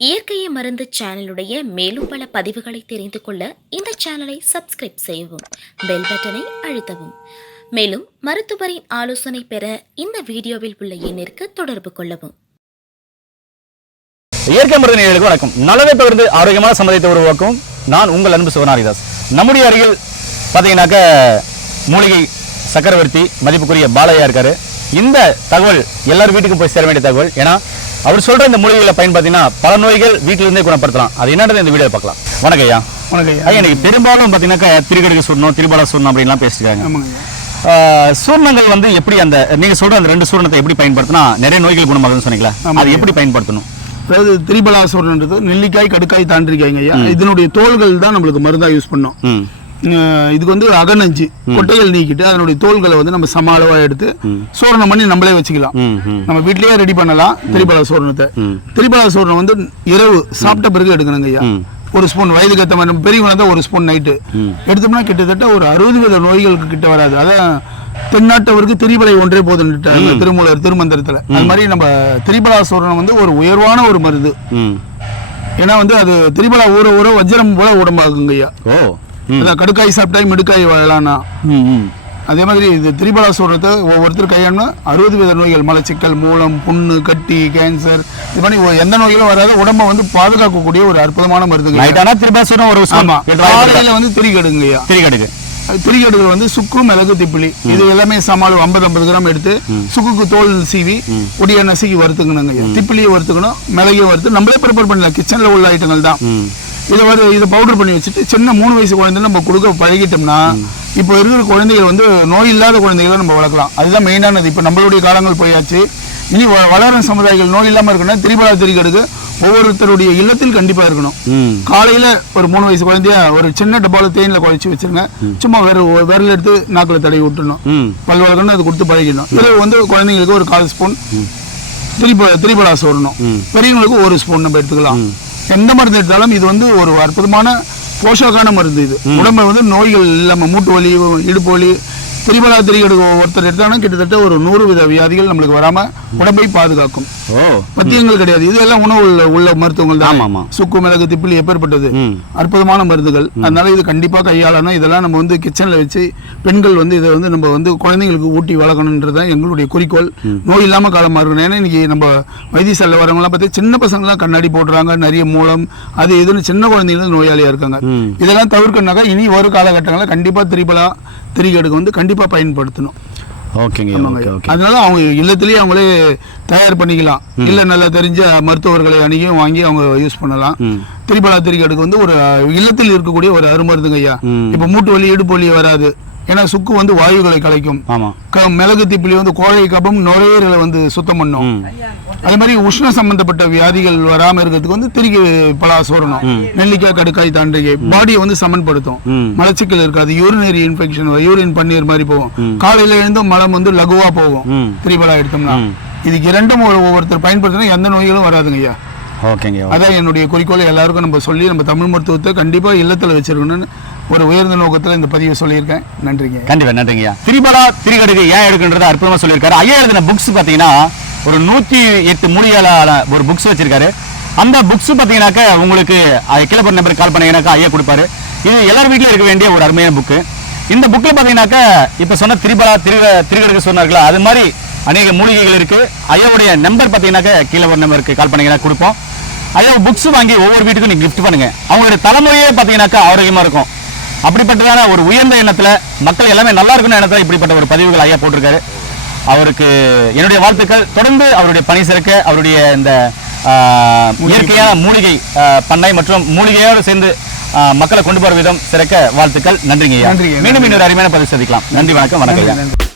இயற்கையை மருந்து சேனலுடைய மேலும் பல பதிவுகளை தெரிந்து கொள்ள இந்த சேனலை சப்ஸ்கிரைப் செய்யவும் பெல் பட்டனை அழுத்தவும். மேலும் மருத்துவரின் ஆலோசனை பெற இந்த வீடியோவில் உள்ள எண்ணிற்கு தொடர்பு கொள்ளவும். இயற்கை மருந்து நேயர்களுக்கு வணக்கம். நலவை பகிர்ந்து ஆரோக்கியமான சமுதாயத்தை உருவாக்கும் நான் உங்கள் அன்பு சிவனாரிதாஸ் நம்முடைய அருகில் பார்த்தீங்கன்னாக்க மூலிகை சக்கரவர்த்தி மதிப்புக்குரிய பாலையா இருக்காரு. இந்த தகவல் எல்லார் வீட்டுக்கும் போய் சேர வேண்டிய தகவல் ஏன்னா அவர் சொல்ற இந்த மூலிகைகளை பயன்படுத்தினா பல நோய்கள் வீட்டில இருந்தே குணப்படுத்தலாம். அது என்னன்றது இந்த வீடியோ பார்க்கலாம். வணக்கம் ஐயா. வணக்கம் ஐயா. எனக்கு பெரும்பாலும் பார்த்தீங்கன்னாக்கா திருக்கடுக்கு சுடணும் திருபாடா சுடணும் அப்படின்லாம் ஆஹ் சூர்ணங்கள் வந்து எப்படி அந்த நீங்க சொல்ற அந்த ரெண்டு சூர்ணத்தை எப்படி பயன்படுத்தினா நிறைய நோய்கள் குணமாகுதுன்னு சொன்னீங்களா. அது எப்படி பயன்படுத்தணும்? அதாவது திரிபலாசோரன்றது நெல்லிக்காய் கடுக்காய் தாண்டிருக்காய்ங்க ஐயா. இதனுடைய தோள்கள் தான் நம்மளுக்கு மருந்தா யூஸ் பண்ணோம் இதுக்கு வந்து அகநஞ்சு. கொட்டைகள் நீக்கிட்டு அதனுடைய தோள்களை வந்து நம்ம சம அளவா எடுத்து சோரணம் பண்ணி நம்மளே வச்சுக்கலாம். நம்ம வீட்லயே ரெடி பண்ணலாம் திரிபலா சோரணத்தை. திரிபலா சோரணம் வந்து இரவு சாப்பிட்ட பிறகு எடுக்கணுங்க ஐயா. ஒரு ஸ்பூன் வயதுக்கு ஏற்ற மாதிரி பெரியவங்க தான் ஒரு ஸ்பூன் நைட்டு. எடுத்தோம்னா கிட்டத்தட்ட ஒரு அறுபது வித நோய்களுக்கு கிட்ட வராது. அதான் தென்னாட்டவருக்கு திரிபலை ஒன்றே போதுன்னுட்டாங்க திருமூலர் திருமந்திரத்துல. அது மாதிரி நம்ம திரிபலா சோரணம் வந்து ஒரு உயர்வான ஒரு மருந்து. ஏன்னா வந்து அது திரிபலா ஊற ஊற வஜ்ரம் போல உடம்பாகுங்க ஐயா. ஓ. கடுக்காய் சாப்பிட்டாய் மிடுக்காய் வாழலாம்னா. அதே மாதிரி இது திரிபலா சோரணத்தை ஒவ்வொருத்தர் கையாண்டா அறுபது வித நோய்கள் மலச்சிக்கல் மூலம் புண்ணு கட்டி கேன்சர் இது மாதிரி எந்த நோய்களும் வராது. உடம்ப வந்து பாதுகாக்கக்கூடிய ஒரு அற்புதமான திரும்ப சொன்ன ஒரு. காலையில வந்து திரிகடுங்க ஐயா திரிகடுக்கு திரிகடுகள் வந்து சுக்கு மிளகு திப்பிலி. இது எல்லாமே சமாளம் ஐம்பது ஐம்பது கிராம் எடுத்து சுக்குக்கு தோல் சீவி ஒடியா நசுக்கி வறுத்துக்கணுங்க திப்பிலியை வறுத்துக்கணும் மிளகையும் வறுத்து நம்மளே ப்ரிப்பேர் பண்ணலாம். கிச்சன்ல உள்ள ஐட்டங்கள் தான். இதை வந்து இதை பவுடர் பண்ணி வச்சுட்டு சின்ன மூணு வயசு குழந்தை நம்ம கொடுக்க பழகிட்டோம்னா இப்போ இருக்கிற குழந்தைகள் வந்து நோய் இல்லாத குழந்தைகளை நம்ம வளர்க்கலாம். அதுதான் மெயினானது இப்போ நம்மளுடைய காலங்கள் போயாச்சு. இனி வ- வளரும் சமுதாயங்கள் நோய் இல்லாமல் இருக்கணும் திரிபலா திரிகடுக்கு ஒவ்வொருத்தருடைய இல்லத்தில் கண்டிப்பாக இருக்கணும். காலையில ஒரு மூணு வயசு குழந்தைய ஒரு சின்ன டப்பால தேனில் குழச்சி வச்சிருங்க. சும்மா வேற விரல் எடுத்து நாக்கில் தடவி விட்டுணும் பல் வளர்க்கணும் அது கொடுத்து பழகிடணும். இதில் வந்து குழந்தைங்களுக்கு ஒரு கால் ஸ்பூன் திரிப திரிபலா சோறணும். பெரியவங்களுக்கு ஒரு ஸ்பூன் நம்ம எடுத்துக்கலாம். எந்த மருந்து எடுத்தாலும் இது வந்து ஒரு அற்புதமான போஷாக்கான மருந்து இது. உடம்புல வந்து நோய்கள் இல்லாம மூட்டு வலி இடுப்பு வலி திரிபலா திரிகடு ஒருத்தர் எடுத்தாலும் கிட்டத்தட்ட ஒரு நூறு வித வியாதிகள் நம்மளுக்கு வராம உடம்பை பாதுகாக்கும். பத்தியங்கள் கிடையாது. இது எல்லாம் உணவு உள்ள மருத்துவங்கள் தான். சுக்கு மிளகு திப்பிலி எப்பேற்பட்டது. அற்புதமான மருந்துகள். அதனால இது கண்டிப்பா கையாளணும். இதெல்லாம் நம்ம வந்து கிச்சன்ல வச்சு பெண்கள் வந்து இதை வந்து நம்ம வந்து குழந்தைங்களுக்கு ஊட்டி வளர்க்கணுன்றது தான் எங்களுடைய குறிக்கோள். நோய் இல்லாம காலமா இருக்கணும் ஏன்னா இன்னைக்கு நம்ம வைத்தியசாலை வரவங்கலாம் பார்த்து சின்ன பசங்களாம் கண்ணாடி போடுறாங்க நிறைய மூலம் அது இதுன்னு சின்ன குழந்தைங்களும் நோயாளியா இருக்காங்க. இதெல்லாம் தவிர்க்கணுனாக்கா இனி வரும் காலகட்டங்களில் கண்டிப்பா திரிபலா திரிகடுக்கு வந்து கண்டிப்பா பயன்படுத்தணும். ஓகேங்க ஓகே ஓகே. அதனால அவங்க இல்லத்திலேயே அவங்களே தயார் பண்ணிக்கலாம். இல்ல நல்லா தெரிஞ்ச மருத்துவர்களை அணுகியும் வாங்கி அவங்க யூஸ் பண்ணலாம். திரிபலா திரிகடுக்கு வந்து ஒரு இல்லத்தில் இருக்கக்கூடிய ஒரு அருமருந்துங்க ஐயா. இப்ப மூட்டு வலி இடுப்பு வலி வராது. ஏன்னா சுக்கு வந்து வாயுகளை கலைக்கும். மிளகு திப்பிலி வந்து கோழை கபம் நுரையீரலை வந்து சுத்தம் பண்ணும். அதே மாதிரி உஷ்ண சம்பந்தப்பட்ட வியாதிகள் வராம இருக்கிறதுக்கு வந்து திரிகை பலா சோறணும் நெல்லிக்காய் கடுக்காய் தாண்டிகை பாடியை வந்து சமன்படுத்தும். மலச்சிக்கல் இருக்காது யூரினரி இன்ஃபெக்ஷன் யூரின் பன்னீர் மாதிரி போகும். காலையில எழுந்து மலம் வந்து லகுவா போகும். திரிபலா எடுத்தோம்னா. இதுக்கு இரண்டும் ஒவ்வொருத்தர் பயன்படுத்தினா எந்த நோய்களும் வராதுங்க ஐயா. ஓகேங்க அதான் என்னுடைய குறிக்கோள் எல்லாருக்கும் நம்ம சொல்லி நம்ம தமிழ் மருத்துவத்தை கண்டிப்பா இல்லத்துல வச்சிருக்கணும்னு ஒரு உயர்ந்த நோக்கத்தில் இந்த பதிவை சொல்லியிருக்கேன். நன்றிங்க. கண்டிப்பா நன்றிங்கய்யா. திரிபலா திரிகடுகு ஏன் எடுக்கின்றதை அற்புதமாக சொல்லியிருக்காரு. ஐயா எழுதின புக்ஸ் பார்த்தீங்கன்னா ஒரு நூற்றி எட்டு மூலிகையால ஒரு புக்ஸ் வச்சிருக்காரு. அந்த புக்ஸ் பார்த்தீங்கன்னாக்கா உங்களுக்கு கிளப்பர் நம்பருக்கு கால் பண்ணீங்கன்னாக்கா ஐயா கொடுப்பாரு. இது எல்லார் வீட்டிலும் இருக்க வேண்டிய ஒரு அருமையான புக்கு இந்த புக்கில் பார்த்தீங்கன்னாக்கா இப்போ சொன்ன திரிபலா திரு திரிகடுகு சொன்னார்களா அது மாதிரி அநேக மூலிகைகள் இருக்கு. ஐயாவுடைய நம்பர் பார்த்தீங்கன்னாக்கா கீழே ஒரு நம்பருக்கு கால் பண்ணீங்கன்னா கொடுப்போம். ஐயா புக்ஸ் வாங்கி ஒவ்வொரு வீட்டுக்கும் நீங்கள் கிஃப்ட் பண்ணுங்க. அவங்களுடைய தலைமுறையே பார்த்தீங்கன்னாக்கா ஆரோக்கியமாக இருக்கும். அப்படிப்பட்டதான ஒரு உயர்ந்த எண்ணத்துல மக்கள் எல்லாமே நல்லா இருக்கணும் எண்ணத்துல இப்படிப்பட்ட ஒரு பதிவுகள் ஐயா போட்டிருக்காரு. அவருக்கு என்னுடைய வாழ்த்துக்கள். தொடர்ந்து அவருடைய பணி சிறக்க அவருடைய இந்த இயற்கையான மூலிகை பண்ணை மற்றும் மூலிகையோடு சேர்ந்து மக்களை கொண்டு போற விதம் சிறக்க வாழ்த்துக்கள். நன்றிங்க நன்றிங்க. மீண்டும் இன்னொரு அருமையான பதிவு சந்திக்கலாம். நன்றி வணக்கம். வணக்கம் நன்றி.